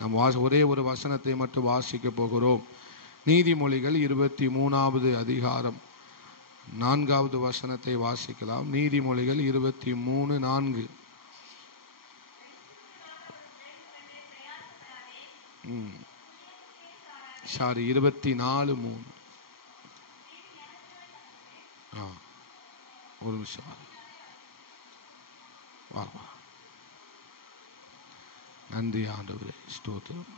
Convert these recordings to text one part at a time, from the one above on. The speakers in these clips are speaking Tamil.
நாம் ஒரே ஒரு வசனத்தை மட்டும் வாசிக்க போகிறோம். நீதிமொழிகள் 23வது அதிகாரம் 4வது வசனத்தை வாசிக்கலாம். நீதிமொழிகள் 23:4. 24:3. ஒரு நிமிஷம். நன்றி ஆண்டவரே, ஸ்தோத்திரம்.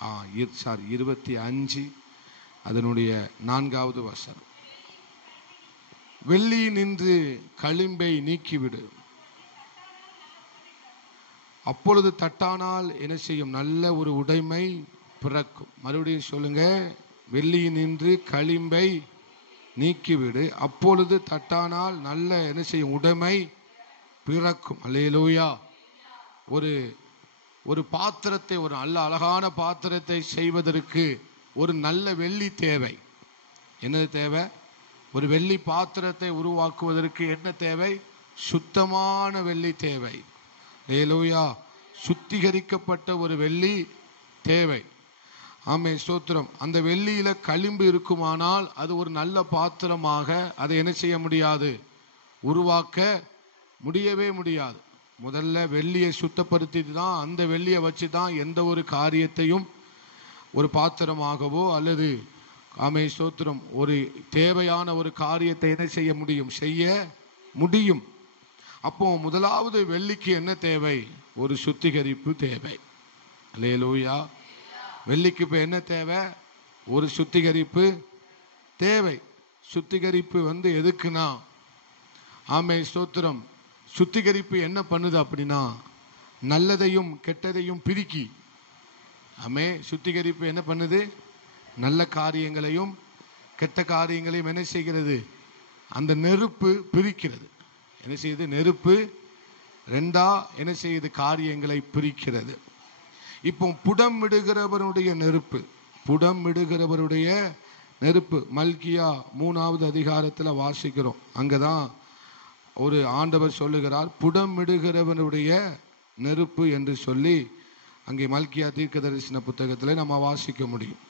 25 அதனுடைய 4வது வசனம். வெள்ளி நின்று களிம்பை நீக்கிவிடு, அப்பொழுது தட்டானால் என்ன செய்யும்? நல்ல ஒரு உடைமை பிறக்கும். மறுபடியும் சொல்லுங்க. வெள்ளி நின்று களிம்பை நீக்கிவிடு, அப்பொழுது தட்டானால் நல்ல என்ன செய்யும்? உடைமை பிறக்கும். அல்லேலூயா. ஒரு பாத்திரத்தை, ஒரு நல்ல அழகான பாத்திரத்தை செய்வதற்கு ஒரு நல்ல வெள்ளி தேவை. என்னது தேவை? ஒரு வெள்ளி பாத்திரத்தை உருவாக்குவதற்கு என்ன தேவை? சுத்தமான வெள்ளி தேவை. அல்லேலூயா. சுத்திகரிக்கப்பட்ட ஒரு வெள்ளி தேவை. ஆமென், ஸ்தோத்திரம். அந்த வெள்ளியில களிம்பு இருக்குமானால் அது ஒரு நல்ல பாத்திரமாக அதை என்ன செய்ய முடியாது? உருவாக்க முடியவே முடியாது. முதல்ல வெள்ளியை சுத்தப்படுத்திட்டு தான், அந்த வெள்ளியை வச்சு தான் எந்த ஒரு காரியத்தையும் ஒரு பாத்திரமாகவோ அல்லது ஆமென், ஸ்தோத்திரம், ஒரு தேவையான ஒரு காரியத்தை என்ன செய்ய முடியும்? செய்ய முடியும். அப்போ முதலாவது வெள்ளிக்கு என்ன தேவை? ஒரு சுத்திகரிப்பு தேவை. அல்லேலூயா. வெள்ளிக்கு இப்போ என்ன தேவை? ஒரு சுத்திகரிப்பு தேவை. சுத்திகரிப்பு எதுக்குன்னா, ஆமென், ஸ்தோத்திரம், சுத்திகரிப்பு என்ன பண்ணுது அப்படின்னா, நல்லதையும் கெட்டதையும் பிரிக்கி. ஆமே, சுத்திகரிப்பு என்ன பண்ணுது? நல்ல காரியங்களையும் கெட்ட காரியங்களையும் என்ன செய்கிறது? அந்த நெருப்பு பிரிக்கிறது. என்ன செய்யுது? நெருப்பு ரெண்டா என்ன செய்யுது? காரியங்களை பிரிக்கிறது. இப்போ புடமிடுகிறவருடைய நெருப்பு, புடமிடுகிறவருடைய நெருப்பு மல்கியா 3வது அதிகாரத்தில் வாசிக்கிறோம். அங்கதான் ஒரு ஆண்டவர் சொல்லுகிறார், புடமிடுகிறவனுடைய நெருப்பு என்று சொல்லி அங்கே மல்கியா தீர்க்கதரிசன புத்தகத்தில் நம்ம வாசிக்க முடியும்.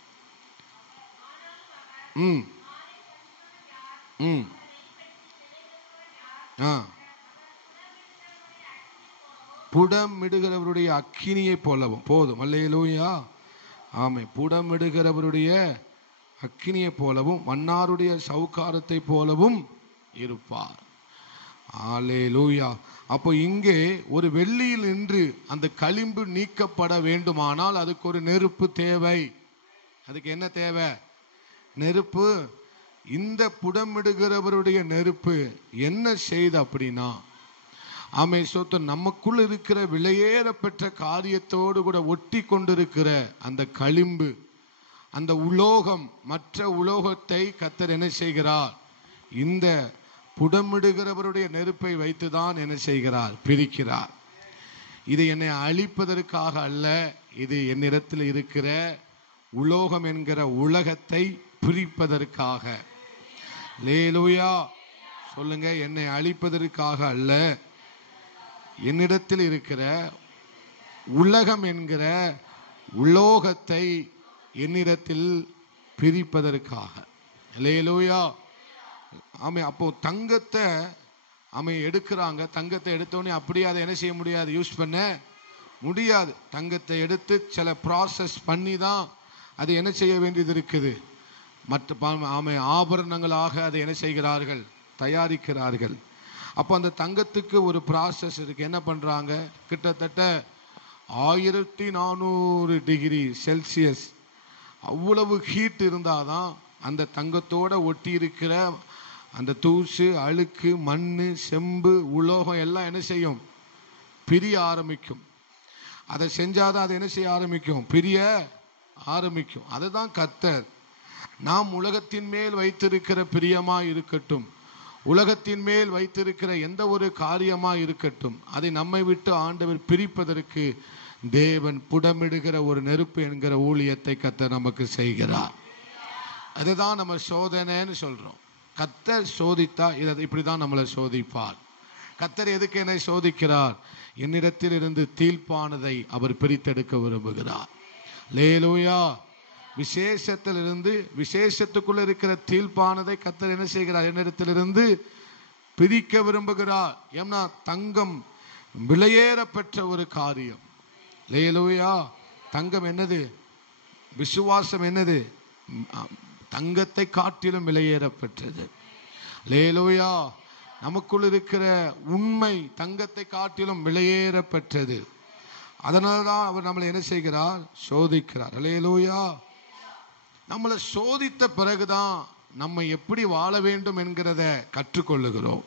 புடமிடுகிறவருடைய அக்கினியை போலவும். போதும். அல்லேலூயா. ஆமை. புடமிடுகிறவருடைய அக்கினியை போலவும் மன்னாருடைய சவுக்காரத்தை போலவும் இருப்பார். அல்லேலூயா. அப்போ இங்கே ஒரு வெள்ளியில் நின்று அந்த களிம்பு நீக்கப்பட வேண்டுமானால் அதுக்கு ஒரு நெருப்பு தேவை. அதுக்கு என்ன தேவை? நெருப்பு. இந்த புடமிடுகிறவருடைய நெருப்பு என்ன செய்து அப்படின்னா, ஆமே, ஸ்தோத்திரம், நமக்குள் இருக்கிற விலையேற பெற்ற காரியத்தோடு கூட ஒட்டி கொண்டிருக்கிற அந்த களிம்பு, அந்த உலோகம், மற்ற உலோகத்தை கர்த்தர் என்ன செய்கிறார்? இந்த புடமிடுகிறவருடைய நெருப்பை வைத்துதான் என்ன செய்கிறார்? பிரிக்கிறார். இது என்னை அழிப்பதற்காக அல்ல, இது என்னிடத்தில் இருக்கிற உலோகம் என்கிற உலகத்தை பிரிப்பதற்காக. அல்லேலூயா. சொல்லுங்க. என்னை அழிப்பதற்காக அல்ல, என்னிடத்தில் இருக்கிற உலகம் என்கிற உலோகத்தை என்னிடத்தில் பிரிப்பதற்காக. அல்லேலூயா. ஆமே. அப்போ தங்கத்தை எடுக்கிறாங்க. தங்கத்தை எடுத்தோடனே அப்படியே அதை என்ன செய்ய முடியாது? யூஸ் பண்ண முடியாது. தங்கத்தை எடுத்து சில ப்ராசஸ் பண்ணி தான் அது என்ன செய்ய வேண்டியது இருக்குது? மற்ற ஆபரணங்களாக அதை என்ன செய்கிறார்கள்? தயாரிக்கிறார்கள். அப்போ அந்த தங்கத்துக்கு ஒரு ப்ராசஸ் இருக்கு. என்ன பண்றாங்க? கிட்டத்தட்ட 1400 டிகிரி செல்சியஸ் அவ்வளவு ஹீட் இருந்தாதான் அந்த தங்கத்தோட ஒட்டி இருக்கிற அந்த தூசு, அழுக்கு, மண்ணு, செம்பு, உலோகம் எல்லாம் என்ன செய்யும்? பிரிய ஆரம்பிக்கும். அதை செஞ்சாதான் அது என்ன செய்ய ஆரம்பிக்கும்? பிரிய ஆரம்பிக்கும். அதுதான் கர்த்தர் நாம் உலகத்தின் மேல் வைத்திருக்கிற பிரியமா இருக்கட்டும், உலகத்தின் மேல் வைத்திருக்கிற எந்த ஒரு காரியமா இருக்கட்டும், அதை நம்மை விட்டு ஆண்டவர் பிரிப்பதற்கு தேவன் புடமிடுகிற ஒரு நெருப்பு என்கிற ஊழியத்தை கர்த்தர் நமக்கு செய்கிறார். அதுதான் நம்ம சோதனைன்னு சொல்றோம். கர்த்தர் சோதித்தா இப்படிதான் நம்மளை சோதிப்பார். கர்த்தர் எதுக்கு என்னை சோதிக்கிறார்? என்னிடத்தில் இருந்து தீர்ப்பானதை அவர் பிரித்தெடுக்க விரும்புகிறார். அல்லேலூயா. விசேஷத்திலிருந்து விசேஷத்துக்குள்ள இருக்கிற தீர்ப்பானதை கர்த்தர் என்ன செய்கிறார்? என்னிடத்திலிருந்து பிரிக்க விரும்புகிறார். ஏன்னா தங்கம் விலையேற பெற்ற ஒரு காரியம். அல்லேலூயா. தங்கம் என்னது? விசுவாசம் என்னது? தங்கத்தை காட்டிலும் விலையேற பெற்றது. அல்லேலூயா. நமக்குள் இருக்கிற உண்மை தங்கத்தை காட்டிலும் விலையேற பெற்றது. அதனால்தான் அவர் நம்மளை என்ன செய்கிறார்? சோதிக்கிறார். அல்லேலூயா. நம்மளை சோதித்த பிறகுதான் நம்ம எப்படி வாழ வேண்டும் என்கிறத கற்றுக்கொள்ளுகிறோம்.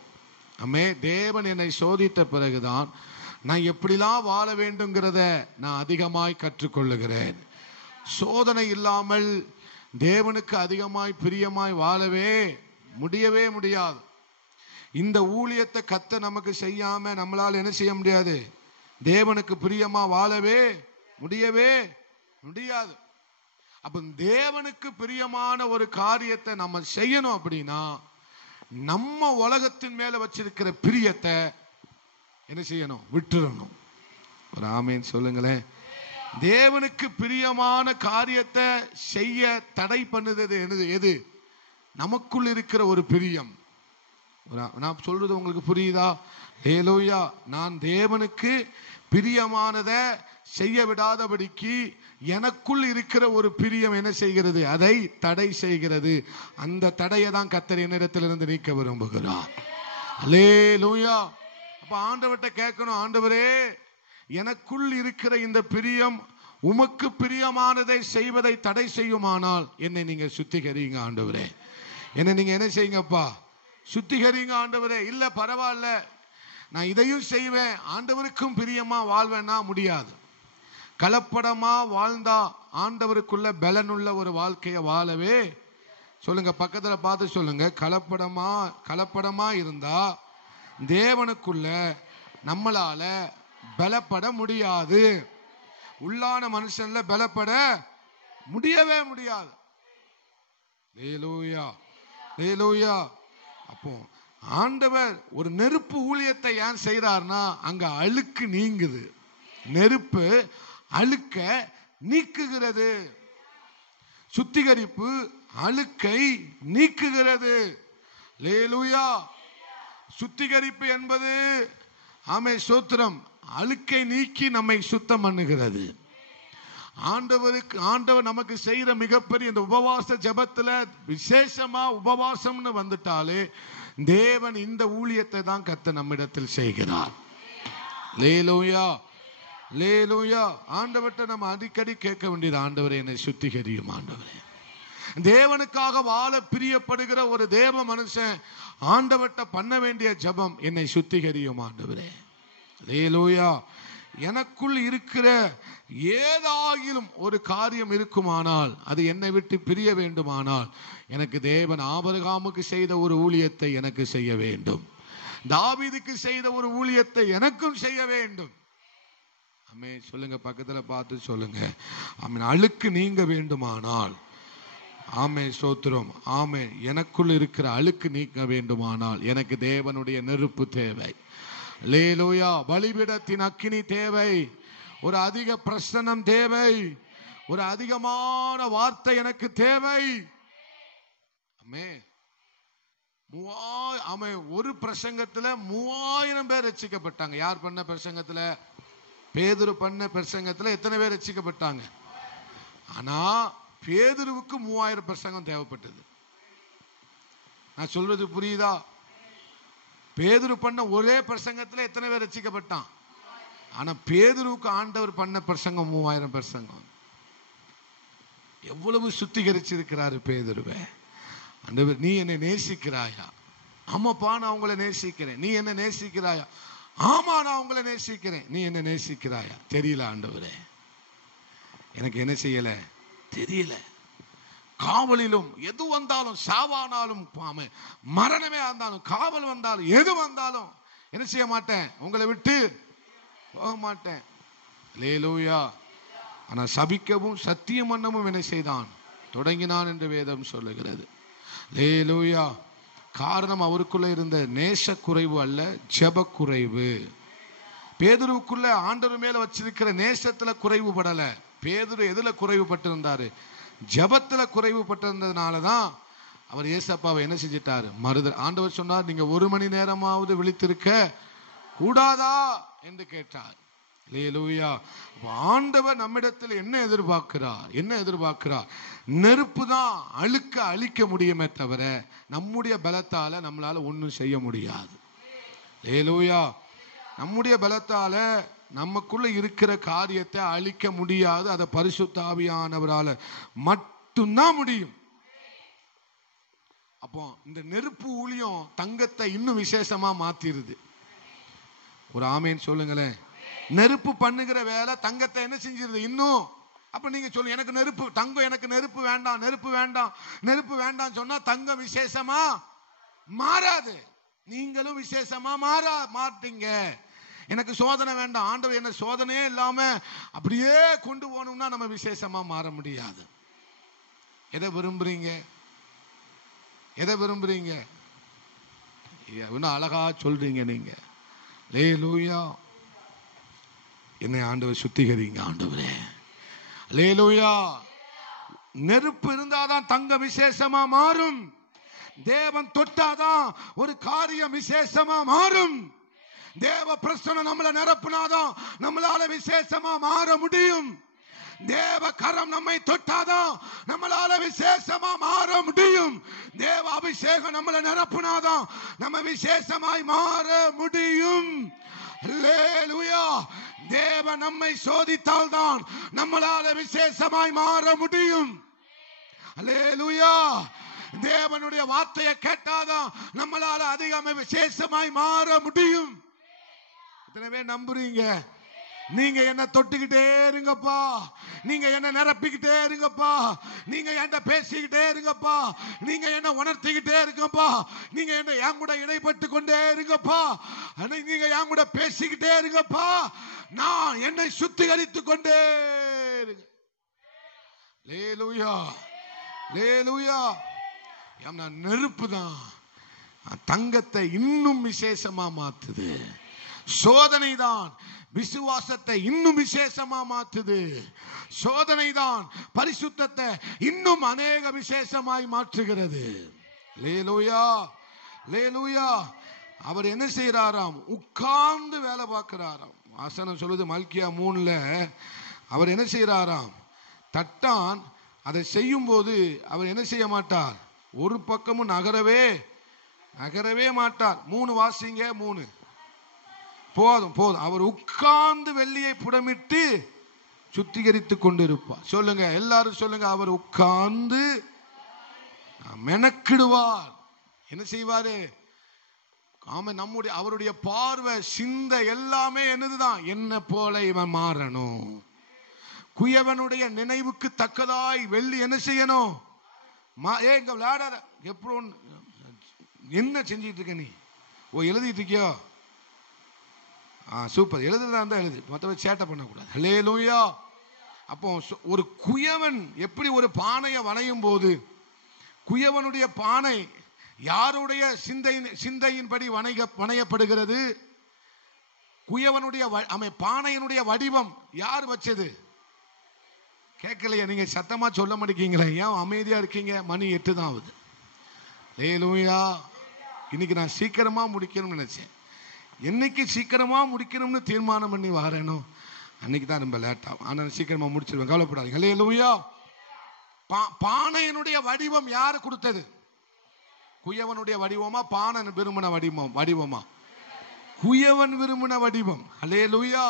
அம்மே, தேவன் என்னை சோதித்த பிறகுதான் நான் எப்படிலாம் வாழ வேண்டும்ங்கிறத நான் அதிகமாய் கற்றுக்கொள்ளுகிறேன். சோதனை இல்லாமல் தேவனுக்கு அதிகமாய் பிரியமாய் வாழவே முடியவே முடியாது. இந்த ஊழியத்தை கர்த்தர் நமக்கு செய்யாம நம்மளால் என்ன செய்ய முடியாது? தேவனுக்கு பிரியமா வாழவே முடியவே முடியாது. அப்ப தேவனுக்கு பிரியமான ஒரு காரியத்தை நம்ம செய்யணும் அப்படின்னா நம்ம உலகத்தின் மேல வச்சிருக்கிற பிரியத்தை என்ன செய்யணும்? விட்டுறணும். ஒரு ஆமேன் சொல்லுங்களேன். தேவனுக்கு பிரியமான காரியத்தை செய்ய தடை பண்ணுது எது? நமக்குள் இருக்கிற ஒரு பிரியம். நான் சொல்றது உங்களுக்கு புரியுதா? அல்லேலூயா. நான் தேவனுக்கு பிரியமானதை செய்ய விடாதபடிக்கு எனக்குள் இருக்கிற ஒரு பிரியம் என்ன செய்கிறது? அதை தடை செய்கிறது. அந்த தடையை தான் கர்த்தர் என்னிடத்திலிருந்து நீக்க விரும்புகிறார். அல்லேலூயா. அப்ப ஆண்டவர்கிட்ட கேட்கணும், ஆண்டவரே, எனக்குள் இருக்கிற இந்த பிரியம் உமக்கு பிரியமானதை செய்வதை தடை செய்யுமானால் என்னை நீங்க சுத்திகரிங்க ஆண்டவரே. என்னை நீங்க என்ன செய்யுங்கப்பா? சுத்திகரிங்க ஆண்டவரே. இல்ல பரவாயில்ல, நான் இதையும் செய்வேன், ஆண்டவருக்கும் பிரியமா வாழ்வேன்னா முடியாது. கலப்படமா வாழ்ந்தா ஆண்டவருக்குள்ள பலனுள்ள ஒரு வாழ்க்கையை வாழவே சொல்லுங்க. பக்கத்துல பார்த்து சொல்லுங்க. கலப்படமா இருந்தா தேவனுக்குள்ள நம்மளால பலப்பட முடியாது. உள்ளான மனுஷன்ல பலப்பட முடியவே முடியாது. அல்லேலூயா. அல்லேலூயா. அப்போ ஆண்டவர் ஒரு நெருப்பு ஊழியத்தை ஏன் செய்றார்னா அங்க அழுக்கு நீங்குது. நெருப்பு அழுக்க நீக்குகிறது. சுத்திகரிப்பு அழுக்கை நீக்குகிறது. அல்லேலூயா. சுத்திகரிப்பு என்பது ஆமே ஸ்தோத்திரம் அழுக்கை நீக்கி நம்மை சுத்தம் பண்ணுகிறது. ஆண்டவர் நமக்கு செய்யற மிகப்பெரிய இந்த உபவாச ஜெபத்துல விசேஷமா உபவாசம்னு வந்துட்டாலே தேவன் இந்த ஊழியத்தை தான் கர்த்தர் நம்மிடத்தில் செய்கிறார். அல்லேலூயா. அல்லேலூயா. ஆண்டவர்கிட்ட நம்ம அடிக்கடி கேட்க வேண்டியது, ஆண்டவரே என்னை சுத்திகரியும் ஆண்டவரே. தேவனுக்காக வாழ பிரியப்படுகிற ஒரு தேவ மனுஷன் ஆண்டவர்கிட்ட பண்ண வேண்டிய ஜெபம், என்னை சுத்திகரியும் ஆண்டவரே. அல்லேலூயா. எனக்குள் இருக்கிற ஏதாகிலும் ஒரு காரியம் இருக்குமானால், அது என்னை விட்டு பிரிய வேண்டுமானால், எனக்கு தேவன் ஆபிரகாமுக்கு செய்த ஒரு ஊழியத்தை எனக்கு செய்ய வேண்டும். தாவீதுக்கு செய்த ஒரு ஊழியத்தை எனக்கும் செய்ய வேண்டும். ஆமே சொல்லுங்க. பக்கத்துல பார்த்து சொல்லுங்க. ஆமே. அழுக்கு நீங்க வேண்டுமானால், ஆமே ஸ்தோத்திரம், ஆமே, எனக்குள் இருக்கிற அழுக்கு நீக்க வேண்டுமானால் எனக்கு தேவனுடைய நெருப்பு தேவை. அல்லேலூயா. பலிபீடத்தின் அக்கினி தேவை. ஒரு அதிக பிரசன்னம் தேவை. ஒரு அதிகமான வார்த்தை எனக்கு தேவை. ஆமே. ஒரு பிரசங்கத்துல 3000 பேர் ரட்சிக்கப்பட்டாங்க. யார் பண்ண பிரசங்கத்துல? பேதுரு பண்ண பிரசங்கத்துல எத்தனை பேர் ரட்சிக்கப்பட்டாங்க? ஆனா பேதுருவுக்கு 3000 பிரசங்கம் தேவைப்பட்டது. நான் சொல்றது புரியுதா? பேதுரு பண்ண ஒரே பிரசங்கத்துல எத்தனை பேர் ரட்சிக்கப்பட்டான்? ஆனா பேதுருவுக்கு ஆண்டவர் பண்ண பிரசங்கம் 3000 பிரசங்கம். எவ்வளவு சுத்திகரிச்சிருக்கிறாரு பேதுருவே. ஆண்டவர், நீ என்னை நேசிக்கிறாயா? ஆமாப்பா, நான் உங்களை நேசிக்கிறேன். நீ என்ன நேசிக்கிறாயா? ஆமா, நான் உங்களை நேசிக்கிறேன். நீ என்ன நேசிக்கிறாயா? தெரியல ஆண்டவரே, எனக்கு என்ன செய்யல தெரியல. காவலிலும் எது வந்தாலும், சாவானாலும் மரணமே வந்தாலும், காவல் வந்தாலும், எது வந்தாலும் என்ன செய்ய மாட்டேன், உங்களை விட்டு போக மாட்டேன். அல்லேலூயா. ஆனா சபிக்கவும் சத்தியம் பண்ணவும் என்ன செய்தான்? தொடங்கினான் என்று வேதம் சொல்லுகிறது. அல்லேலூயா. காரணம் அவருக்குள்ள இருந்த நேச குறைவு அல்ல, ஜெப குறைவு. பேதுருவுக்குள்ள ஆண்டவர் மேல வச்சிருக்கிற நேசத்துல குறைவுபடல. பேதுரு எதுல குறைவுபட்டிருந்தாரு? ஜெபத்துல குறைவுபட்டிருந்ததுனாலதான் அவர் ஏசப்பாவை என்ன செஞ்சிட்டாரு? ஆண்டவர் சொன்னார், நீங்க 1 மணி நேரமாவது விழித்திருக்க கூடாதா என்று கேட்டார். அல்லேலூயா. ஆண்டவர் நம்மிடத்தில் என்ன எதிர்பார்க்கிறார்? நெருப்பு தான் அழுக்க அழிக்க முடியுமே தவிர நம்முடைய பலத்தால நம்மளால ஒன்றும் செய்ய முடியாது. அல்லேலூயா. நம்முடைய பலத்தால நமக்குள்ள இருக்கிற காரியத்தை அழிக்க முடியாது. அதை பரிசுத்த ஆவியானவரால மட்டும்தான் முடியும். அப்போ இந்த நெருப்பு ஊழியம் தங்கத்தை இன்னும் விசேஷமா மாத்திருது. ஒரு ஆமேன் சொல்லுங்களேன். நெருப்பு பண்ணுகிற வேலை தங்கத்தை என்ன செஞ்சிருது இன்னும். அப்ப நீங்க சொல்லுங்க, எனக்கு நெருப்பு தங்கம், எனக்கு நெருப்பு வேண்டாம், நெருப்பு வேண்டாம் சொன்னா தங்கம் விசேஷமா மாறாது. நீங்களும் விசேஷமா மாட்டீங்க. எனக்கு சோதனை வேண்டாம், ஆண்டவர் என்ன சோதனையே இல்லாம அப்படியே கொண்டு போகணும்னா நம்ம விசேஷமா மாற முடியாது. எதை விரும்புறீங்க? இன்னும் அழகா சொல்றீங்க நீங்க. அல்லேலூயா. என்னை ஆண்டவர் சுத்திகரிங்க ஆண்டவரே. அல்லேலூயா. நெருப்பு இருந்தாதான் தங்கம் விசேஷமா மாறும். தேவன் தொட்டாதான் ஒரு காரியம் விசேஷமா மாறும். தேவ பிரசன்னம் நம்மளை நிரப்புனாதான் நம்மளால விசேஷமா மாற முடியும். தேவ கரம் நம்மை தொட்டாதான் நம்மளால விசேஷமா மாற முடியும். தேவ அபிஷேகம் நம்மளை நிரப்புனாதான் நம்ம விசேஷமாய் மாற முடியும். அல்லேலூயா. தேவ நம்மை சோதித்தால் தான் நம்மளால விசேஷமாய் மாற முடியும். அல்லேலூயா. தேவனுடைய வார்த்தையை கேட்டாதான் நம்மளால அதிகமாக விசேஷமாய் மாற முடியும். எத்தனை நம்புறீங்க? நீங்க என்ன தொட்டுக்கிட்டே இருங்கப்பா, நீங்க என்ன நிரப்பிக்கிட்டே இருங்கப்பா, நீங்க என்ன பேசிக்கிட்டே இருங்கப்பா, நீங்க என்ன உணர்த்திக்கிட்டே இருங்கப்பா, நீங்க என்ன என் கூட இடைப்பட்டு கொண்டே இருங்கப்பா, நீங்க என் கூட பேசிக்கிட்டே இருங்கப்பா, நான் என்னை சுத்திகரித்து கொண்டே இருங்க. அல்லேலூயா. அல்லேலூயா. நெருப்பு தான் தங்கத்தை இன்னும் விசேஷமா மாத்துது. சோதனை தான் விசுவாசத்தை இன்னும் விசேஷமா மாத்துது. சோதனை தான் பரிசுத்தத்தை இன்னும் அநேக விசேஷமாய் மாற்றுகிறது. அல்லேலூயா. அல்லேலூயா. அவர் என்ன செய்யறாராம்? உட்கார்ந்து வேலை பார்க்கிறாராம். வசனம் சொல்லுது மல்கியா 3ல அவர் என்ன செய்யறாராம்? தட்டான். அதை செய்யும் போது அவர் என்ன செய்ய மாட்டார்? ஒரு பக்கமும் நகரவே மாட்டார். 3 வாசிங்க. 3 போதும். அவர் உட்கார்ந்து வெள்ளியை புடமிட்டு சுத்திகரித்துக் கொண்டிருப்பார். சொல்லுங்க, எல்லாரும் சொல்லுங்க. அவர் உட்கார்ந்து மெனக்கிடுவார். என்ன செய்வாரு? அவருடைய பார்வை சிந்த எல்லாமே என்னதுதான்? என்ன போல இவன் மாறணும். குயவனுடைய நினைவுக்கு தக்கதாய் வெள்ளி என்ன செய்யணும்? ஏங்க விளையாடாத. எப்போ என்ன செஞ்சிட்டு இருக்க நீ? எழுதிட்டு இருக்கியோ? சூப்பர். எழுதுறதா இருந்தா எழுது, மற்றவங்க சேட்டை பண்ணக்கூடாது. அல்லேலூயா. அப்போ ஒரு குயவன் எப்படி ஒரு பானையை வணையும் போது குயவனுடைய பானை யாருடைய சிந்தையின்படி வணையப்படுகிறது? குயவனுடைய பானையினுடைய வடிவம் யார் வச்சது? கேட்கலையா? நீங்க சத்தமா சொல்ல மாட்டேங்கீங்களே, ஏன் அமைதியா இருக்கீங்க? மணி 8 தான் ஆகுது. அல்லேலூயா. இன்னைக்கு நான் சீக்கிரமா முடிக்கணும்னு நினைச்சேன். என்னைக்கு சீக்கிரமா முடிக்கணும்னு தீர்மானம் பண்ணி வரேனோ அன்னைக்கு தான் ரொம்ப லேட் ஆகும். ஆனால் சீக்கிரமா முடிச்சிருவேன், கவலைப்படாதீங்க. அல்லேலூயா. பானையினுடைய வடிவம் யாரு கொடுத்தது? குயவனுடைய வடிவமா? பானை விரும்பின வடிவமா? குயவன் விரும்பின வடிவம். அல்லேலூயா.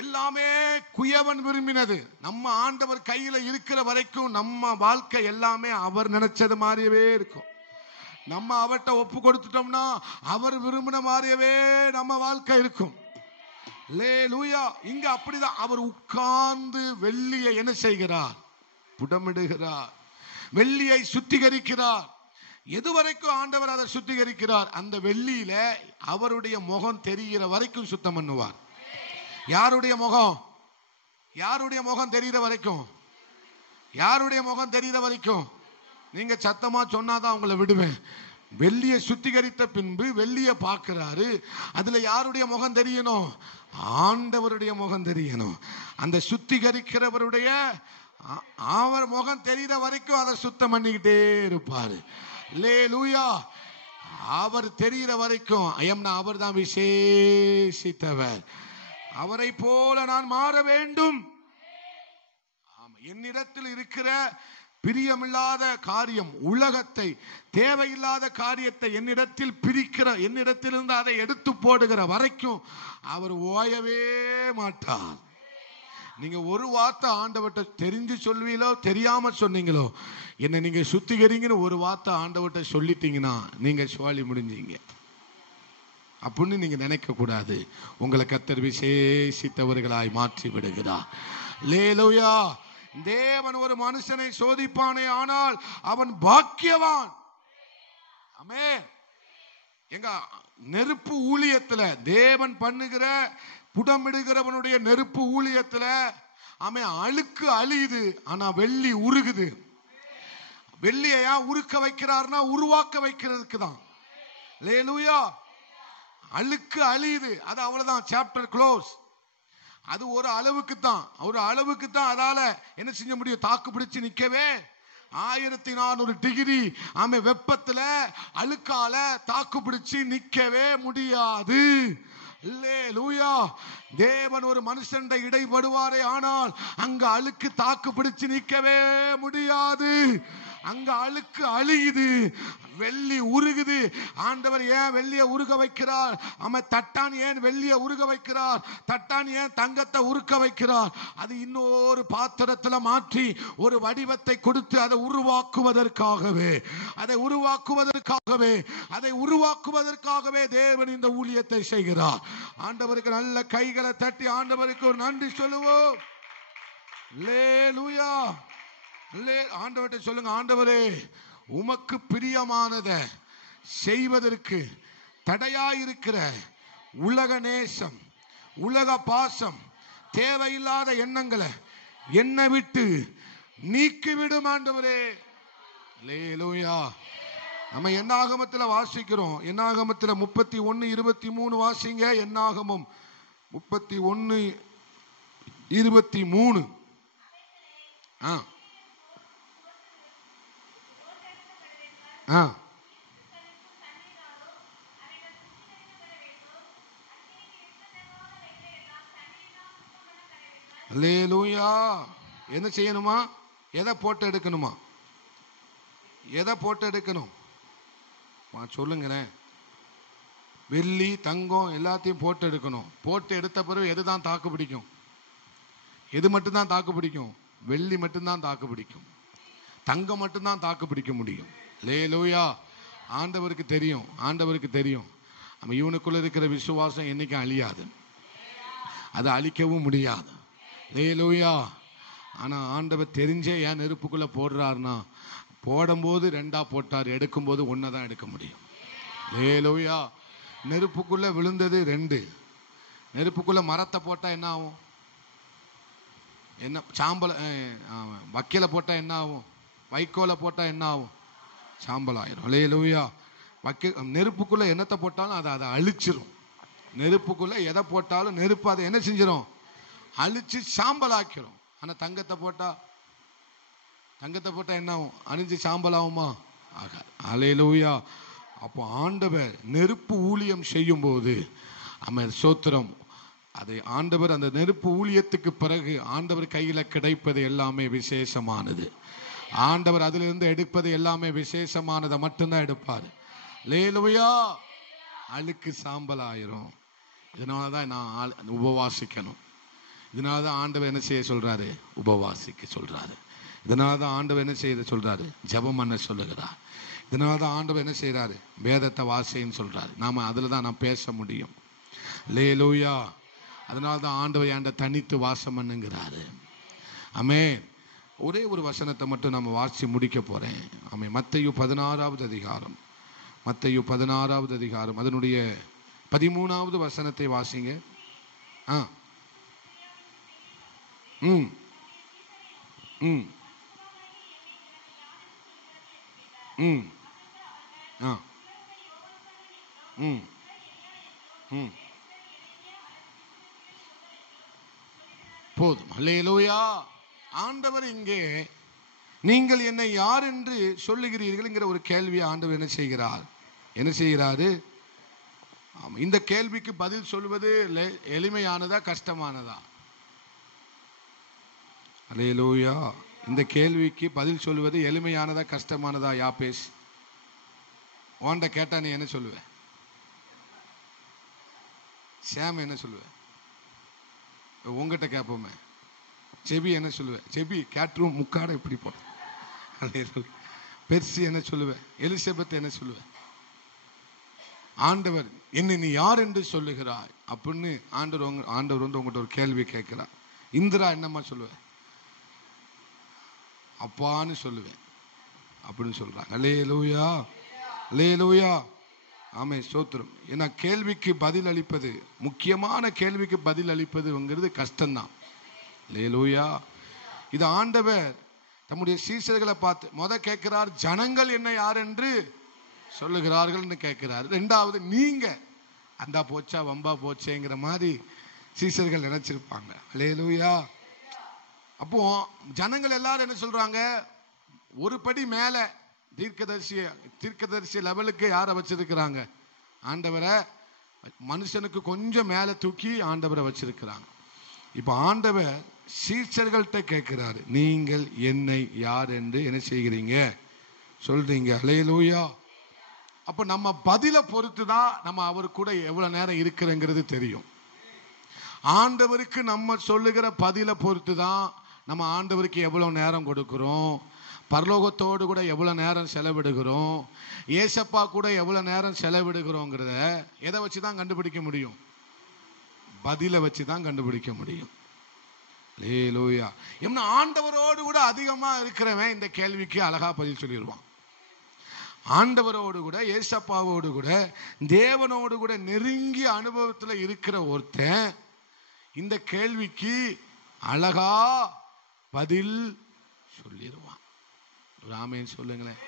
எல்லாமே குயவன் விரும்பினது. நம்ம ஆண்டவர் கையில இருக்கிற வரைக்கும் நம்ம வாழ்க்கை எல்லாமே அவர் நினைச்சது மாதிரியவே இருக்கும். நம்ம அவர்கிட்ட ஒப்பு கொடுத்துட்டோம்னா அவர் விரும்பின மாதிரியவே நம்ம வாழ்க்கை இருக்கும். அல்லேலூயா. இங்க அப்படிதான். அவர் உட்கார்ந்து வெள்ளியை என்ன செய்கிறார்? புடமிடுகிறார். வெள்ளியை சுத்திகரிக்கிறார். எதுவரைக்கும் ஆண்டவர் அதை சுத்திகரிக்கிறார்? அந்த வெள்ளியில அவருடைய முகம் தெரிகிற வரைக்கும் சுத்தம் பண்ணுவார். யாருடைய முகம்? யாருடைய முகம் தெரிகிற வரைக்கும்? யாருடைய முகம் தெரிகிற வரைக்கும்? நீங்க சத்தமா சொன்னாதான் உங்களை விடுவேன். வெள்ளியை சுத்திகரித்த பின்பு வெள்ளிய பார்க்கிறாரு. அதுல யாருடைய முகம் தெரியணும்? ஆண்டவருடைய முகம் தெரியணும். அந்த சுத்திகரிக்கிறவருடைய அவர் முகம் தெரிகிற வரைக்கும் அதை சுத்தம் பண்ணிக்கிட்டே இருப்பாரு. அல்லேலூயா. அவர் தெரிகிற வரைக்கும் அவர் தான் விசேஷித்தவர். அவரை போல நான் மாற வேண்டும். என்னிடத்தில் இருக்கிற பிரியமில்லாத காரியம், உலகத்தை, தேவையில்லாத காரியத்தை என்னிடத்தில் பிரிக்கிற, என்னிடத்திலிருந்து அதை எடுத்து போடுகிற வரைக்கும் அவர் ஓயவே மாட்டார். நீங்க ஒரு வார்த்தை ஆண்டவர்கிட்ட தெரிஞ்சு சொல்வீங்களோ தெரியாம சொன்னீங்களோ, என்ன நீங்க சுத்திகரிங்கன்னு ஒரு வார்த்தை ஆண்டவர்கிட்ட சொல்லிட்டீங்கன்னா நீங்க சுவாலி முடிஞ்சீங்க அப்படின்னு நீங்க நினைக்க கூடாது. உங்களை கர்த்தர் விசேஷித்தவர்களாய் மாற்றி விடுகிறார். அல்லேலூயா. தேவன் ஒரு மனுஷனை சோதிப்பானே ஆனால் அவன் பாக்கியவான். ஆமென். எங்க நெருப்பு ஊழியத்துல தேவன் பண்ணுகிற புடமிடுகிறவனுடைய நெருப்பு ஊழியத்துல அவன் அழுக்கு அழியுது, ஆனா வெள்ளி உருகுது. வெள்ளியை ஏன் உருக்க வைக்கிறார்னா உருவாக்க வைக்கிறதுக்கு தான். அல்லேலூயா. அழுக்கு அழியுது, அது அவ்வளவுதான், சாப்டர் க்ளோஸ். அது ஒரு அளவுக்கு தான், ஒரு அளவுக்கு தான். அதால என்ன செய்ய முடியும்? தாக்கு பிடிச்சு நிக்கவே 1400 டிகிரி வெப்பத்துல அழுக்கால தாக்கு பிடிச்சு நிக்கவே முடியாது. அல்லேலூயா. தேவன் ஒரு மனுஷன் இடைப்படுவாரே ஆனால் அங்க அழுக்கு தாக்கு பிடிச்சு நிக்கவே முடியாது. அங்க அழுக்கு அழியுது, வெள்ளி உருகுது. ஆண்டவர் ஏன் வெள்ளியை உருக வைக்கிறார்? தட்டான் ஏன் வெள்ளியை உருக வைக்கிறார்? தட்டான் ஏன் தங்கத்தை உருக்க வைக்கிறார்? அது இன்னொரு பாத்திரத்துல மாற்றி ஒரு வடிவத்தை கொடுத்து அதை உருவாக்குவதற்காகவே, அதை உருவாக்குவதற்காகவே, அதை உருவாக்குவதற்காகவே தேவன் இந்த ஊழியத்தை செய்கிறார். ஆண்டவருக்கு நல்ல கைகளை தட்டி ஆண்டவருக்கு ஒரு நன்றி சொல்லுவோம். அல்லேலூயா. ஆண்டவர்கிட்ட சொல்லுங்க, ஆண்டவரே உமக்கு பிரியமானதை செய்வதற்கு தடையாயிருக்கிற உலக நேசம், உலக பாசம், தேவையில்லாத எண்ணங்களை என்னை விட்டு நீக்கிவிடும் ஆண்டவரே. அல்லேலூயா. நம்ம என்னாகமத்தில் வாசிக்கிறோம். என்னாகமத்தில் 31:23 வாசிங்க. என்னாகமம் 31:23. அல்லேலூயா. என்ன செய்யணுமா? எதை போட்டு எடுக்கணுமா? எதை போட்டு எடுக்கணும் சொல்லுங்களேன். வெள்ளி தங்கம் எல்லாத்தையும் போட்டு எடுக்கணும். போட்டு எடுத்த பிறகு எதுதான் தாக்கு பிடிக்கும்? எது மட்டும்தான் தாக்கு பிடிக்கும்? வெள்ளி மட்டும்தான் தாக்கு பிடிக்கும். தங்கம் மட்டும்தான் தாக்கு பிடிக்க முடியும். அல்லேலூயா. ஆண்டவருக்கு தெரியும், ஆண்டவருக்கு தெரியும். இவனுக்குள்ள இருக்கிற விசுவாசம் என்னைக்கும் அழியாது, அதை அழிக்கவும் முடியாது. அல்லேலூயா. ஆனா ஆண்டவர் தெரிஞ்சே ஏன் நெருப்புக்குள்ள போடுறாருன்னா, போடும்போது 2ஆ போட்டார், எடுக்கும்போது 1 தான் எடுக்க முடியும். அல்லேலூயா. நெருப்புக்குள்ள விழுந்தது 2. நெருப்புக்குள்ள மரத்தை போட்டா என்ன ஆகும்? என்ன சாம்பல், வக்கீல போட்டா என்ன ஆகும்? வைக்கோலை போட்டா என்ன ஆகும்? சாம்பல் ஆயிரும். அல்லேலூயா. நெருப்புக்குள்ள என்னத்தை போட்டாலும் அதை அழிச்சிரும். நெருப்புக்குள்ள எதை போட்டாலும் நெருப்பு அதை என்ன செஞ்சிடும்? அழிச்சு சாம்பல் ஆக்கிரும். ஆனா தங்கத்தை போட்டா என்ன ஆகும்? அழிஞ்சு சாம்பல் ஆகுமா? ஆகாது. அல்லேலூயா. அப்போ ஆண்டவர் நெருப்பு ஊழியம் செய்யும் போது சோத்திரம், அதை ஆண்டவர் அந்த நெருப்பு ஊழியத்துக்கு பிறகு ஆண்டவர் கையில கிடைப்பது எல்லாமே விசேஷமானது. ஆண்டவர் அதிலிருந்து எடுப்பது எல்லாமே விசேஷமானதை மட்டும்தான் எடுப்பார். அல்லேலூயா. அழுக்கு சாம்பல் ஆயிரும். இதனாலதான் நான் உபவாசிக்கணும். இதனாலதான் ஆண்டவர் என்ன செய்ய சொல்றாரு? உபவாசிக்க சொல்றாரு. இதனாலதான் ஆண்டவர் என்ன செய்ய சொல்றாரு? ஜெபம் பண்ண சொல்லுகிறார். இதனாலதான் ஆண்டவர் என்ன செய்யறாரு? வேதத்தை வாசின்னு சொல்றாரு. நாம அதுலதான் நான் பேச முடியும். அல்லேலூயா. அதனாலதான் ஆண்டவர் என்கிட்ட தனித்து வாசம் பண்ணுங்கிறாரு. ஆமென். ஒரே ஒரு வசனத்தை மட்டும் நம்ம வாசி முடிக்க போறேன். ஆமென். மத்தேயு 16வது அதிகாரம், மத்தேயு 16வது அதிகாரம் அதனுடைய 13வது வசனத்தை வாசிங்க. ம் ம் ம் ம் ம் போதும். அல்லேலூயா. ஆண்டவர் இங்கே நீங்கள் என்னை யார் என்று சொல்லுகிறீர்கள் என்கிற ஒரு கேள்வி ஆண்டவர் என்ன செய்கிறாரு? இந்த கேள்விக்கு பதில் சொல்வது எளிமையானதா கஷ்டமானதா? அல்லேலூயா. இந்த கேள்விக்கு பதில் சொல்வது எளிமையானதா கஷ்டமானதா? யாபேஸ் உன்கிட்ட கேட்டா நீ என்ன சொல்லுவ? சாம் என்ன சொல்லுவ? உங்ககிட்ட கேட்போமே, செபி என்ன சொல்லுவ? செபி கேட்ரும் முக்காட இப்படி போட. பெர்சி என்ன சொல்லுவ? எலிசபெத் என்ன சொல்லுவ? ஆண்டவர் என்னை நீ யார் என்று சொல்லுகிறாய் அப்படின்னு ஆண்டவர் வந்து உங்கள்கிட்ட ஒரு கேள்வி கேட்கிறார். இந்திரா என்னம்மா சொல்லுவ? அப்பான்னு சொல்லுவேன் அப்படின்னு சொல்றாங்க. அல்லேலூயா, அல்லேலூயா, ஆமே, ஸ்தோத்திரம். ஏன்னா கேள்விக்கு பதில் அளிப்பது, முக்கியமான கேள்விக்கு பதில் அளிப்பதுங்கிறது கஷ்டம்தான். அல்லேலூயா. இது ஆண்டவர் தம்முடைய சீஷர்களை பார்த்து கேட்கிறார், ஜனங்கள் என்ன யார் என்று சொல்லுகிறார்கள் கேட்கிறார். ரெண்டாவது, நீங்க அந்த போச்சா வம்பா போச்சேங்கிற மாதிரி சீஷர்கள் நினைச்சிருப்பாங்க. அல்லேலூயா. அப்போ ஜனங்கள் எல்லாரும் என்ன சொல்றாங்க? ஒரு படி மேல தீர்க்கதரிசி லெவலுக்கு யாரை வச்சிருக்கிறாங்க? ஆண்டவரை. மனுஷனுக்கு கொஞ்சம் மேல தூக்கி ஆண்டவரை வச்சிருக்கிறாங்க. இப்ப ஆண்டவர் சீஷர்கள்ட்ட கேட்கிறாரு, நீங்கள் என்னை யார் என்று என்ன செய்கிறீங்க சொல்றீங்க? அல்லேலூயா. அப்ப நம்ம பதில பொறுத்து தான் நம்ம அவர் கூட எவ்வளவு நேரம் இருக்கிறங்கிறது தெரியும். ஆண்டவருக்கு நம்ம சொல்லுகிற பதில பொறுத்து தான் நம்ம ஆண்டவருக்கு எவ்வளவு நேரம் கொடுக்கிறோம், பரலோகத்தோடு கூட எவ்வளவு நேரம் செலவிடுகிறோம், ஏசப்பா கூட எவ்வளவு நேரம் செலவிடுகிறோங்கிறத எதை வச்சுதான் கண்டுபிடிக்க முடியும்? பதில வச்சுதான் கண்டுபிடிக்க முடியும். அல்லேலூயா. என்ன, ஆண்டவரோடு கூட அதிகமா இருக்கிறவன் இந்த கேள்விக்கு அழகா பதில் சொல்லிடுவான். ஆண்டவரோடு கூட, ஏசப்பாவோடு கூட, தேவனோடு கூட நெருங்கிய அனுபவத்தில் இருக்கிற ஒருத்தன் இந்த கேள்விக்கு அழகா பதில் சொல்லிடுவான். ஆமென் சொல்லுங்களேன்.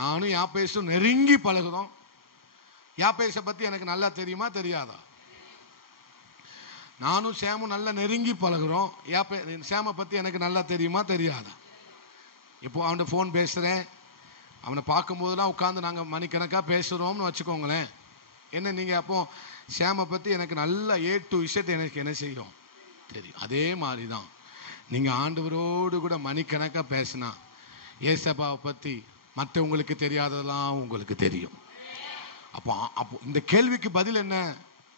நானும் யாபேசும் நெருங்கி பழகுறோம். யாபேச பத்தி எனக்கு நல்லா தெரியுமா தெரியாதா? நானும் சேமும் நல்லா நெருங்கி பழகுறோம். சேமை பத்தி எனக்கு நல்லா தெரியுமா தெரியாதா? இப்போ அவன்கிட்ட ஃபோன் பேசுறேன், அவனை பார்க்கும் போதெல்லாம் உட்காந்து நாங்கள் மணிக்கணக்காக பேசுகிறோம்னு வச்சுக்கோங்களேன். என்ன நீங்கள் அப்போ சேமை பற்றி எனக்கு நல்ல A to Z எனக்கு என்ன செய்யும் தெரியும். அதே மாதிரி தான் நீங்கள் ஆண்டவரோடு கூட மணிக்கணக்காக பேசினா ஏசப்பாவை பற்றி மற்றவங்களுக்கு தெரியாததெல்லாம் உங்களுக்கு தெரியும். அப்போ இந்த கேள்விக்கு பதில் என்ன?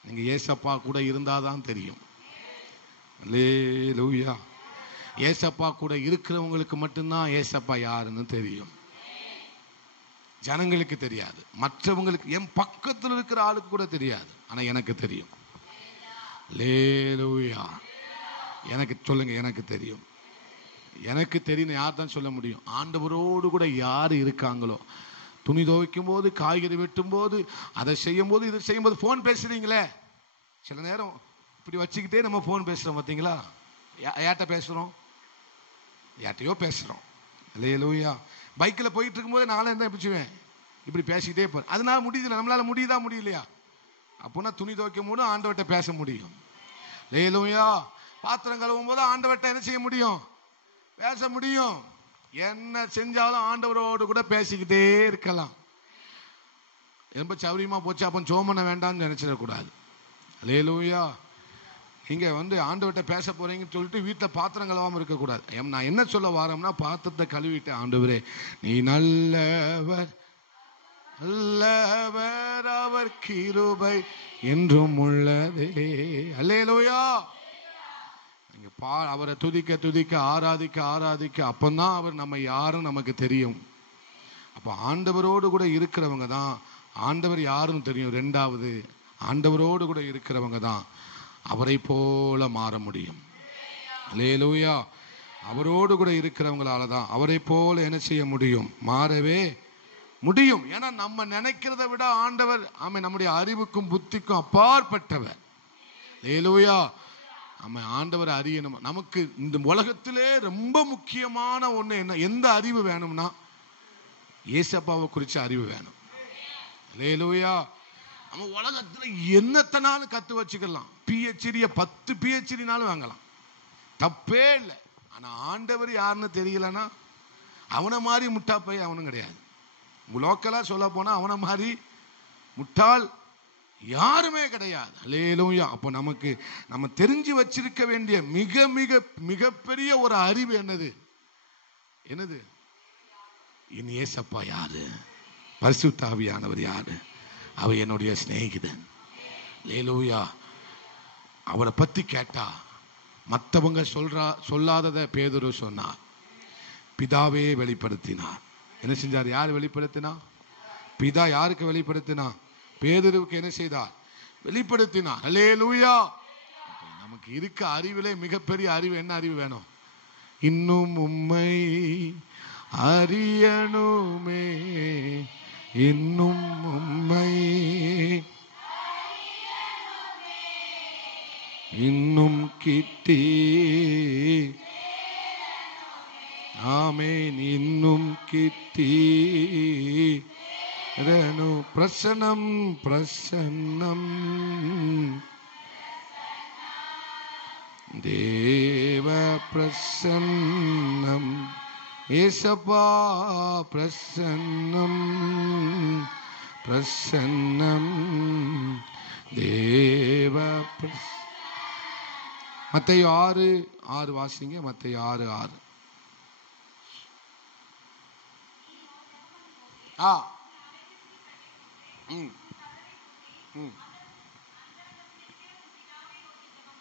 நீங்கள் ஏசப்பா கூட இருந்தால் தான் தெரியும். அல்லேலூயா. ஏசப்பா கூட இருக்கிறவங்களுக்கு மட்டும்தான் ஏசப்பா யாருன்னு தெரியும். ஜனங்களுக்கு தெரியாது, மற்றவங்களுக்கு, என் பக்கத்தில் இருக்கிற ஆளுக்கு கூட தெரியாது. ஆனா எனக்கு தெரியும். அல்லேலூயா. எனக்கு சொல்லுங்க, எனக்கு தெரியும். எனக்கு தெரியும். யார் தான் சொல்ல முடியும்? ஆண்டவரோடு கூட யார் இருக்காங்களோ. துணி துவைக்கும் போது, காய்கறி வெட்டும் போது, அதை செய்யும் போது, இதை செய்யும் போது போன் பேசுறீங்களே, சில நேரம் இப்படி வச்சுக்கிட்டே நம்ம போன் பேசுறோம். பார்த்தீங்களா? யார்கிட்ட பேசுறோம்? யார்கிட்டயோ பேசுறோம். அல்லேலூயா. பைக்கில் போயிட்டு இருக்கும்போது நானும் என்ன பிடிச்சுவேன், இப்படி பேசிக்கிட்டே போறேன். அதனால முடியல. நம்மளால முடியுதா முடியலையா? அப்போனா துணி துவைக்கும் போது ஆண்டவர்கிட்ட பேச முடியும். அல்லேலூயா. பாத்திரம் கழுவும் போது ஆண்டவர்கிட்ட என்ன செய்ய முடியும்? பேச முடியும். என்ன செஞ்சாலும் ஆண்டவரோடு கூட பேசிக்கிட்டே இருக்கலாம். ரொம்ப சௌரியமா போச்சு அப்போ சோமனை வேண்டாம்னு நினைச்சிடக்கூடாது. அல்லேலூயா. நீங்க ஆண்டவர்கிட்ட பேச போறீங்கன்னு சொல்லிட்டு வீட்டில் பாத்திரம் கழுவாம இருக்கக்கூடாது. நான் என்ன சொல்ல வாரோம்னா, பாத்திரத்தை கழுவிட்டு, ஆண்டவரே நீ நல்லவர் நல்லவர், அவர் கிருபை என்றும் உள்ளதே. அல்லேலூயா. நீங்க அவரை துதிக்க துதிக்க, ஆராதிக்க ஆராதிக்க, அப்பந்தான் அவர் நம்ம யாரும் நமக்கு தெரியும். அப்ப ஆண்டவரோடு கூட இருக்கிறவங்க தான் ஆண்டவர் யாருன்னு தெரியும். ரெண்டாவது, ஆண்டவரோடு கூட இருக்கிறவங்க தான் அவரை போல மாற முடியும். அல்லேலூயா. அவரோடு கூட இருக்கிறவங்களால தான் அவரை போல என்ன செய்ய முடியும்? மாறவே முடியும். ஏன்னா நம்ம நினைக்கிறத விட ஆண்டவர் நம்முடைய அறிவுக்கும் புத்திக்கும் அப்பாற்பட்டவர். அல்லேலூயா. நம்ம ஆண்டவர் அறியணும். நமக்கு இந்த உலகத்திலே ரொம்ப முக்கியமான ஒண்ணு என்ன? எந்த அறிவு வேணும்னா, ஏசப்பாவை குறிச்ச அறிவு வேணும். அல்லேலூயா. நம்ம உலகத்துல என்னத்தனாலும் கத்து வச்சுக்கலாம். PhD 10 PhDனாலும் வாங்கலாம், தப்பே இல்லை. ஆனா ஆண்டவர் யாருன்னு தெரியலன்னா அவனை மாதிரி முட்டா பை அவனும் கிடையாது. லோக்கலா சொல்ல போனா அவனை மாதிரி முட்டாள் யாருமே கிடையாது. அல்லேலூயா. அப்போ நமக்கு நம்ம தெரிஞ்சு வச்சிருக்க வேண்டிய மிக மிக மிகப்பெரிய ஒரு அறிவு என்னது? என் ஏசப்பா யாரு? பரிசுத்த ஆவியானவர் யாரு? அவர் என்னுடைய சிநேகிதன். அல்லேலூயா. அவரை பத்தி கேட்டா மற்றவங்க சொல்லாததை பேதுரு சொன்னார். பிதாவே வெளிப்படுத்தினார். என்ன செஞ்சார்? யார் வெளிப்படுத்தினார்? பிதா. யாருக்கு வெளிப்படுத்தினார்? பேதுருவுக்கு என்ன செய்தார்? வெளிப்படுத்தினார். அல்லேலூயா. நமக்கு இருக்க அறிவிலே மிகப்பெரிய அறிவு என்ன அறிவு வேணும்? இன்னும் உம்மை அறியணுமே, இன்னும் உம்மை இன்னும் கிட்டி ஆமென், இன்னும் கிட்டி பிரசன்னம் பிரசன்னம் தேவ பிரசன்னம் ஏசப்பா பிரசன்னம் பிரசன்னம் தேவ மத்தேயு 6:6 வாசிங்க. மத்தேயு 6:6.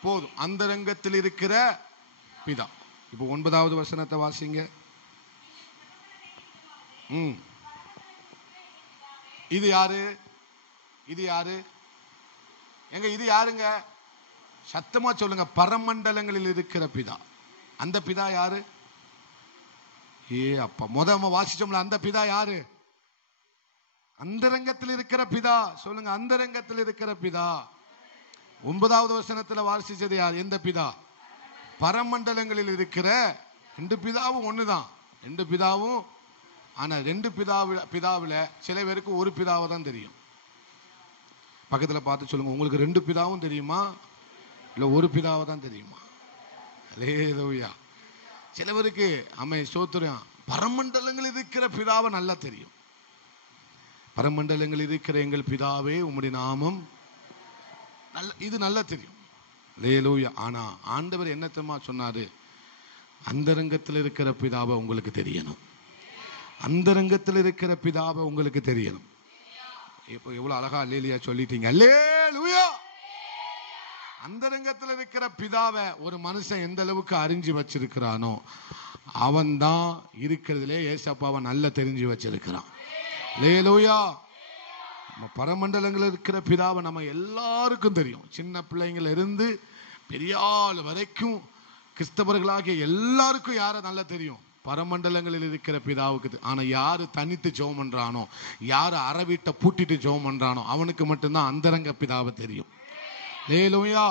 போதும். அந்தரங்கத்தில் இருக்கிற பிதா. இப்போ 9வது வசனத்தை வாசிங்க. இது யாரு? இது யாரு எங்க? இது யாருங்க? சத்தமா சொல்லுங்க. பரமண்டலங்களில் இருக்கிற பிதா. அந்த பிதா யாரு? அப்பா நம்ம வாசிச்சோம்ல, அந்த பிதா யாரு? அந்தரங்கத்தில் இருக்கிற பிதா. சொல்லுங்க, அந்தரங்கத்தில் இருக்கிற பிதா. 9வது வசனத்துல வாசிச்சது யார்? எந்த பிதா? பரமண்டலங்களில் இருக்கிற. 2 பிதாவும் ஒண்ணுதான், 2 பிதாவும். ஆனா 2 பிதாவில் சில பேருக்கு ஒரு பிதாவை தான் தெரியும். பக்கத்துல பார்த்து சொல்லுங்க, உங்களுக்கு 2 பிதாவும் தெரியுமா இல்ல ஒரு பிதாவை தான் தெரியுமா? அல்லேலூயா. சிலவருக்கு அம்மை ஸ்தோத்திரம், பரமண்டலங்களில் இருக்கிற பிதாவை நல்லா தெரியும். பரமண்டலங்களில் இருக்கிற எங்கள் பிதாவே உம்முடைய நாமம் இது நல்லா தெரியும். அல்லேலூயா. ஆனா ஆண்டவர் என்ன தெரியுமா சொன்னாரு? அந்தரங்கத்தில் இருக்கிற பிதாவை உங்களுக்கு தெரியணும். அந்தரங்கத்தில் இருக்கிற பிதாவை உங்களுக்கு தெரியணும். இப்போ எவ்வளவு அழகா அல்லேலூயா சொல்லிட்டீங்க. அல்லேலூயா. அந்தரங்கத்தில் இருக்கிற பிதாவை ஒரு மனுஷன் எந்த அளவுக்கு அறிஞ்சு வச்சிருக்கிறானோ அவன் தான் இருக்கிறதுலே ஏசப்பாவை நல்லா தெரிஞ்சு வச்சிருக்கிறான். அல்லேலூயா. நம்ம பரமண்டலங்களில் இருக்கிற பிதாவை நம்ம எல்லாருக்கும் தெரியும். சின்ன பிள்ளைங்கள இருந்து பெரியாள் வரைக்கும் கிறிஸ்தவர்களாகிய எல்லாருக்கும் யாரை நல்லா தெரியும்? பரமண்டலங்களில் இருக்கிற பிதாவுக்கு. ஆனா யாரு தனித்து ஜெபம் பண்றானோ, யாரு அறவீட்டை பூட்டிட்டு ஜெபம் பண்றானோ அவனுக்கு மட்டும்தான் அந்தரங்க பிதாவை தெரியும். அல்லேலூயா.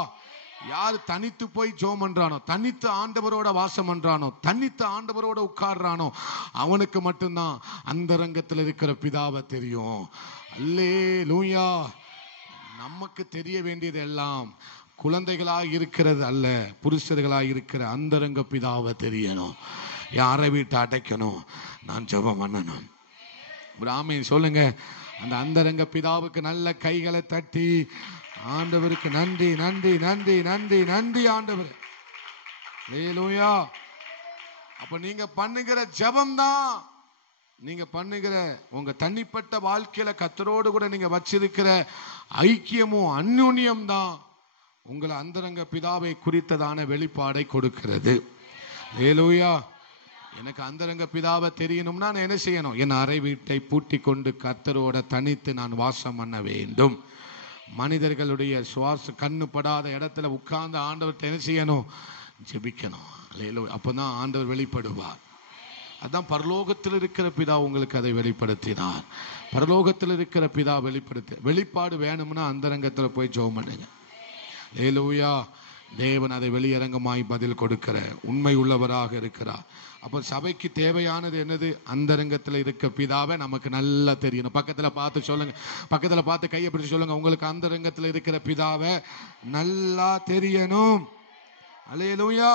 யாரு தனித்து போய் ஜெபம் பண்றானோ, தனித்து ஆண்டவரோட வாசம் பண்றானோ, தனித்து ஆண்டவரோட உட்கார்றானோ அவனுக்கு மட்டும்தான் அந்தரங்கத்தில் இருக்கிற பிதாவை தெரியும். அல்லேலூயா. நமக்கு தெரிய வேண்டியது எல்லாம் குழந்தைகளாக இருக்கிறது அல்ல, புருஷர்களாக இருக்கிற அந்தரங்க பிதாவை தெரியணும். யாரை வீட்டை அடைக்கணும், நான் ஜெபம் பண்ணணும். ஆமென் சொல்லுங்க. அந்த அந்தரங்க பிதாவுக்கு நல்ல கைகளை தட்டி ஆண்டவருக்கு நன்றி நன்றி நன்றி நன்றி நன்றி ஆண்டவர். அல்லேலூயா. அப்ப நீங்க பண்ணுகிற ஜெபம் தான், நீங்க பண்ணுகிற உங்க தனிப்பட்ட வாழ்க்கையில கர்த்தரோடு கூட நீங்க வச்சிருக்கிற ஐக்கியமும் அந்யோன்யம் தான் உங்களை அந்தரங்க பிதாவை குறித்ததான வெளிப்பாடை கொடுக்கிறது. அல்லேலூயா. எனக்கு அந்தரங்க பிதாவை தெரியணும்னா நான் என்ன செய்யணும்? என் அறை வீட்டை பூட்டி கொண்டு கர்த்தரோட தனித்து நான் வாசம் பண்ண வேண்டும். மனிதர்களுடைய சுவாச கண்ணு படாத இடத்துல உட்கார்ந்து ஆண்டவர்கிட்ட என்ன செய்யணும்? ஜெபிக்கணும். அல்லேலூயா. அப்பதான் ஆண்டவர் வெளிப்படுவார். அதான் பரலோகத்தில் இருக்கிற பிதா உங்களுக்கு அதை வெளிப்படுத்தினார். பரலோகத்தில் இருக்கிற பிதா வெளிப்பாடு வேணும்னா அந்தரங்கத்தில் போய் ஜெபம் பண்ணுங்க. அல்லேலூயா. தேவன் அதை வெளியரங்கமாய் பதில் கொடுக்கிற உண்மை உள்ளவராக இருக்கிறார். அப்ப சபைக்கு தேவையானது என்னது? அந்தரங்கத்தில் இருக்க பிதாவை நமக்கு நல்லா தெரியணும். பக்கத்துல பார்த்து சொல்லுங்க, பக்கத்துல பார்த்து கையை பிடிச்சு சொல்லுங்க, உங்களுக்கு அந்தரங்கத்தில் இருக்கிற பிதாவை நல்லா தெரியணும். அல்லேலூயா.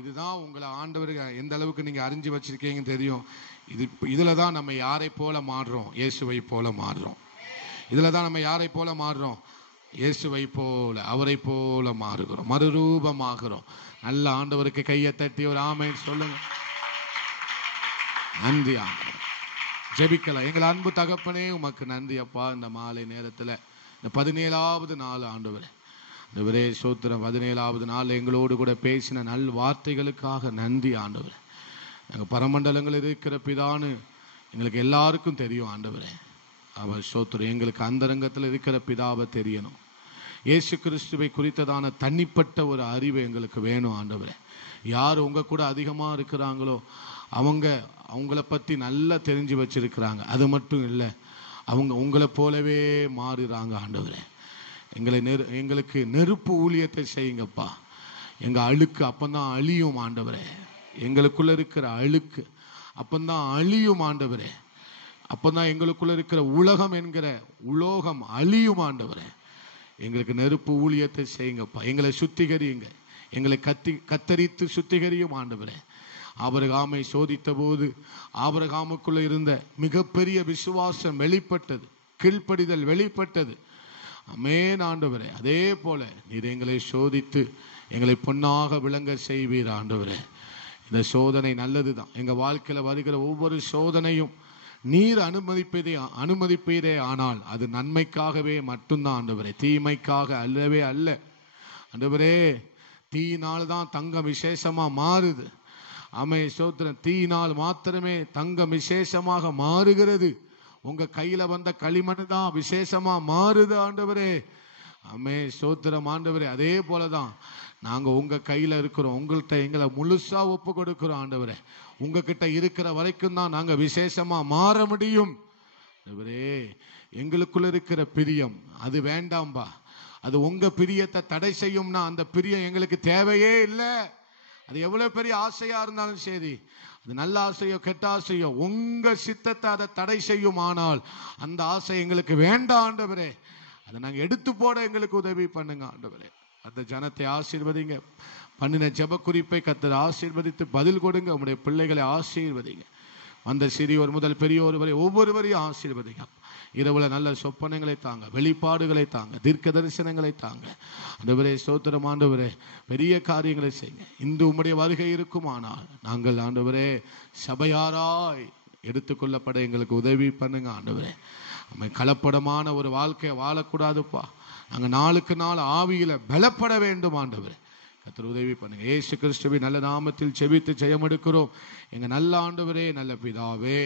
இதுதான் உங்களை ஆண்டவர் எந்த அளவுக்கு நீங்க அறிஞ்சு வச்சிருக்கீங்கன்னு தெரியும். இதுலதான் நம்ம யாரை போல மாறுறோம்? இயேசுவை போல மாறுறோம். இதுலதான் நம்ம யாரை போல மாறுறோம்? இயேசுவை போல, அவரை போல மாறுகிறோம், மறுரூபமாகிறோம். நல்ல ஆண்டவருக்கு கையை தட்டி ஒரு ஆமென் சொல்லுங்க. நன்றி ஆண்டவரே. ஜெபிக்கலாம். எங்கள் அன்பு தகப்பனே, உமக்கு நன்றி அப்பா. இந்த மாலை நேரத்தில் இந்த 17வது நாள் ஆண்டவரே, ஆண்டவரே சோத்திரம். 17வது நாள் எங்களோடு கூட பேசின நல் வார்த்தைகளுக்காக நன்றி ஆண்டவரே. நாங்கள் பரமண்டலங்கள் இருக்கிற பிதான்னு எங்களுக்கு எல்லாருக்கும் தெரியும் ஆண்டவரே. அவர் சோத்திரம். எங்களுக்கு அந்தரங்கத்தில் இருக்கிற பிதாவை தெரியணும். இயேசு கிறிஸ்துவை குறித்ததான தனிப்பட்ட ஒரு அறிவு எங்களுக்கு வேணும் ஆண்டவரே. யார் உங்க கூட அதிகமா இருக்கிறாங்களோ அவங்கள பத்தி நல்லா தெரிஞ்சு வச்சிருக்கிறாங்க. அது மட்டும் இல்லை, அவங்க உங்களை போலவே மாறுறாங்க ஆண்டவரே. எங்களுக்கு நெருப்பு ஊழியத்தை செய்யுங்கப்பா. எங்க அழுக்கு அப்பந்தான் அழியும் ஆண்டவரே. எங்களுக்குள்ள இருக்கிற அழுக்கு அப்பந்தான் அழியும் ஆண்டவரே. அப்பதான் எங்களுக்குள்ள இருக்கிற உலகம் என்கிற உலோகம் அழியும் ஆண்டவரே. எங்களுக்கு நெருப்பு ஊழியத்தை செய்யுங்கப்பா. எங்களை சுத்திகரியுங்க, எங்களை கத்தரித்து சுத்திகரியும் ஆண்டவரே. ஆபிரகாமை சோதித்த போது ஆபிரகாமுக்குள்ள இருந்த மிகப்பெரிய விசுவாசம் வெளிப்பட்டது, கீழ்ப்படிதல் வெளிப்பட்டது. ஆமென் ஆண்டவரே. அதே போல நீர் எங்களை சோதித்து எங்களை பொன்னாக விளங்க செய்வீர் ஆண்டவரே. இந்த சோதனை நல்லதுதான். எங்க வாழ்க்கையில வருகிற ஒவ்வொரு சோதனையும் நீர் அனுமதிப்பீரே, ஆனால் அது நன்மைக்காகவே மட்டும்தான் ஆண்டவரே, தீமைக்காக அல்லவே அல்ல ஆண்டவரே. தீயினால் தான் தங்கம் விசேஷமா மாறுது. ஆமே சோத்திரம். தீயினால் மாத்திரமே தங்கம் விசேஷமாக மாறுகிறது. உங்க கையில வந்த களிமண் தான் விசேஷமா மாறுது ஆண்டவரே. ஆமே சோத்திரம் ஆண்டவரே. அதே போலதான் நாங்க உங்க கையில இருக்கிறோம். உங்கள்கிட்ட எங்களை முழுசா ஒப்பு கொடுக்கிறோம் ஆண்டவரே. உங்ககிட்ட இருக்கிற வரைக்கும் தான் நாங்க விசேஷமா மாற முடியும் ஆண்டவரே. எங்களுக்குள்ள இருக்கிற பிரியம் அது வேண்டாம்பா. அது உங்க பிரியத்தை தடை செய்யும்னா அந்த பிரியம் எங்களுக்கு தேவையே இல்லை. அது எவ்வளவு பெரிய ஆசையா இருந்தாலும் சரி, அது நல்ல ஆசையோ கெட்ட ஆசையோ, உங்க சித்தத்தை அதை தடை செய்யும். ஆனால் அந்த ஆசை எங்களுக்கு வேண்டாம் ஆண்டவரே. அதை நாங்க எடுத்து போட எங்களுக்கு உதவி பண்ணுங்க ஆண்டவரே. அந்த ஜனத்தை ஆசீர்வதிங்க. பண்ணின ஜெப குறிப்பை கர்த்தர் ஆசீர்வதித்து பதில் கொடுங்க. உங்களுடைய பிள்ளைகளை ஆசீர்வதிங்க. அந்த சிறியோர் முதல் பெரியோர் வரை ஒவ்வொருவரையும் ஆசீர்வதிங்க. இரவுல நல்ல சொப்பனங்களை தாங்க, வெளிப்பாடுகளை தாங்க, தீர்க்க தரிசனங்களை தாங்க ஆண்டவரே. ஸ்தோத்திரம் ஆண்டவரே. பெரிய காரியங்களை செய்யுங்க. இந்த உம்முடைய வருகை இருக்குமானால் நாங்கள் ஆண்டவரே சபையாராய் எடுத்துக்கொள்ளப்பட எங்களுக்கு உதவி பண்ணுங்க ஆண்டவரே. நம்ம கலப்படமான ஒரு வாழ்க்கையை வாழக்கூடாதுப்பா. நாங்கள் நாளுக்கு நாள் ஆவியில பலப்பட வேண்டும் ஆண்டவரே. கர்த்தர் உதவி பண்ணுங்க. இயேசு கிறிஸ்துவின் நல்ல நாமத்தில் செபித்து ஜெயம் எடுக்கிறோம் எங்க நல்ல ஆண்டவரே, நல்ல பிதாவே.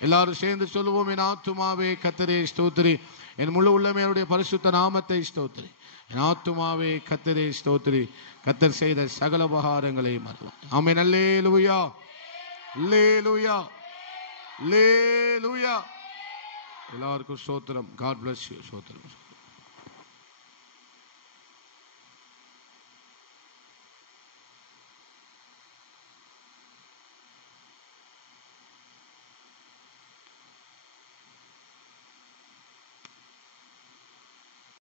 எல்லாரும் சேர்ந்து சொல்லுவோம். என் ஆத்துமாவே கர்த்தரே ஸ்தோத்திரி, என் முழு உள்ளமே அவருடைய பரிசுத்த நாமத்தை ஸ்தோத்திரி. என் ஆத்துமாவே கர்த்தரே ஸ்தோத்திரி, கர்த்தர் செய்த சகல உபகாரங்களை மறவார். ஆமென். அல்லேலூயா, அல்லேலூயா, அல்லேலூயா. எல்லாருக்கும் ஸ்தோத்திரம். God bless you. ஸ்தோத்திரம்.